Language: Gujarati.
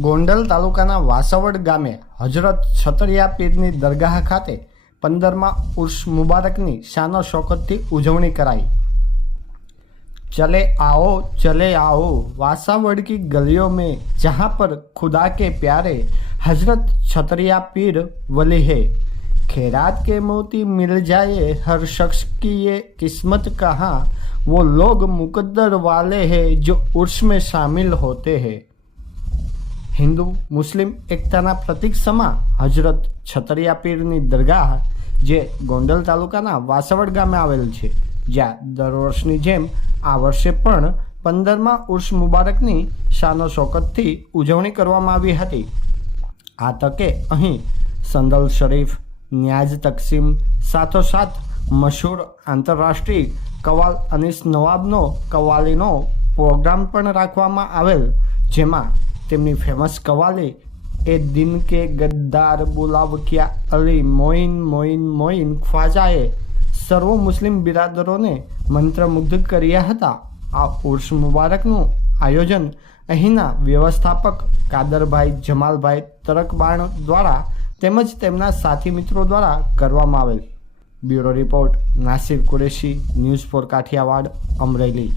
ગોંડલ તાલુકાના વાસવડ ગામે હજરત છતરિયા પીરની દરગાહ ખાતે પંદરમાં ઉર્સ મુબારકની શાનો શોકતથી ઉજવણી કરાઈ चले आओ चले आओ वासावड़ की गलियों में जहाँ पर खुदा के प्यारे हजरत छतरिया पीर वली है खैरात के मोती मिल जाए हर शख्स की ये किस्मत कहाँ वो लोग मुकद्दर वाले हैं जो उर्स में शामिल होते हैं હિન્દુ, મુસ્લિમ એકતાના પ્રતિક સમા હજરત છતરિયા પીરની દરગાહ, જે ગોંડલ તાલુકાના વાસવડ ગામે આવેલ છે, જ્યાં દર વર્ષની જેમ આ વર્ષે પણ પંદરમાં ઉર્સ મુબારકની શાનો શોકતથી ઉજવણી કરવામાં આવી હતી. આ તકે અહીં સંદલ શરીફ ન્યાઝ તકસીમ, સાથોસાથ મશહૂર આંતરરાષ્ટ્રીય કવાલ અનીસ નવાબનો કવાલીનો પ્રોગ્રામ પણ રાખવામાં આવેલ, જેમાં તેમની ફેમસ કવાલી, એ દિન કે ગદ્દાર બુલાવકિયા અલી મોઇન મોઇન મોઇન ખ્વાજાએ. સર્વ મુસ્લિમ બિરાદરોને મંત્રમુગ્ધ કર્યા હતા. આ ઉર્સ મુબારકનું આયોજન અહીંના વ્યવસ્થાપક કાદરભાઈ જમાલભાઈ તરકબાણ દ્વારા તેમજ તેમના સાથી મિત્રો દ્વારા કરવામાં આવેલ. Bureau report, Nasir Qureshi, news for Kathiyawad, Amreli.